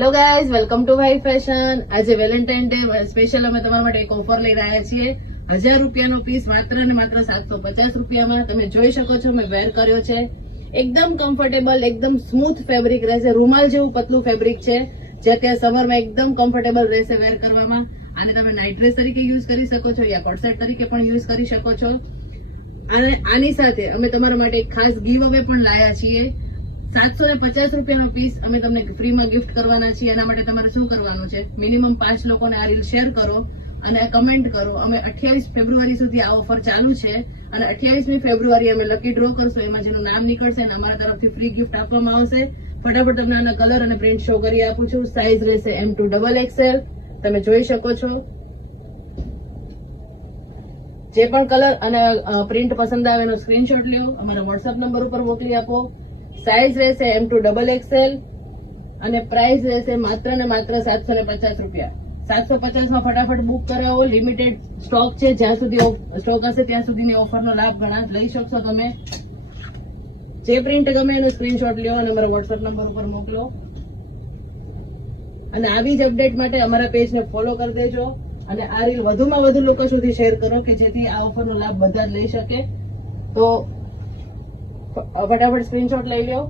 Hello guys, welcome to ભાઈ fashion. આજે Valentine day special અમે તમારા માટે એક ઓફર લઈને આવ્યા છીએ. 1000 રૂપિયાનો પીસ માત્ર ને માત્ર 750 રૂપિયામાં. તમે જોઈ શકો છો, મેં વેર કર્યો છે. એકદમ કમ્ફર્ટેબલ, એકદમ સ્મૂથ ફેબ્રિક રહેશે. રૂમાલ જેવું પતલું ફેબ્રિક છે, જે અત્યારે સમરમાં એકદમ કમ્ફર્ટેબલ રહેશે વેર કરવામાં. આને તમે નાઇટ ડ્રેસ તરીકે યુઝ કરી શકો છો યા કોટસેટ તરીકે પણ યુઝ કરી શકો છો. અને આની સાથે અમે તમારા માટે એક ખાસ ગીવ અવે પણ લાયા છીએ. 750 રૂપિયાનો પીસ અમે તમને ફ્રીમાં ગિફ્ટ કરવાના છીએ. એના માટે તમારે શું કરવાનું છે, મિનિમમ 5 લોકોને આ રીલ શેર કરો અને કમેન્ટ કરો. અમે 28 ફેબ્રુઆરી સુધી આ ઓફર ચાલુ છે અને 28મી ફેબ્રુઆરી અમે લકી ડ્રો કરશું. એમાં જેનું નામ નીકળશે અને અમારા તરફથી ફ્રી ગિફ્ટ આપવામાં આવશે. ફટાફટ તમને આના કલર અને પ્રિન્ટ શો કરી આપું છું. સાઇઝ રહેશે M2XXL. તમે જોઈ શકો છો. જે પણ કલર અને પ્રિન્ટ પસંદ આવે એનો સ્ક્રીનશોટ લ્યો, અમારા વોટ્સએપ નંબર ઉપર મોકલી આપો. સાઇઝ રહેશે M2XXL અને પ્રાઇસ રહેશે માત્ર ને માત્ર 750 રૂપિયા. 750 માં ફટાફટ બુક કરાવો. લિમિટેડ સ્ટોક છે, જ્યાં સુધી સ્ટોક હશે ત્યાં સુધીની ઓફરનો લાભ ઘણા લઈ શકશો તમે. જે પ્રિન્ટ ગમે એનો સ્ક્રીનશોટ લ્યો અને અમારા વોટ્સએપ નંબર ઉપર મોકલો. અને આવી જ અપડેટ માટે અમારા પેજને ફોલો કરી દેજો અને આ રીલ વધુમાં વધુ લોકો સુધી શેર કરો કે જેથી આ ઓફરનો લાભ બધા જ લઈ શકે. તો ફટાફટ સ્ક્રીનશોટ લઈ લો.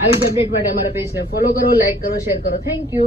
આવી જ અપડેટ માટે અમારા પેજને ફોલો કરો, લાઈક કરો, શેર કરો. Thank you.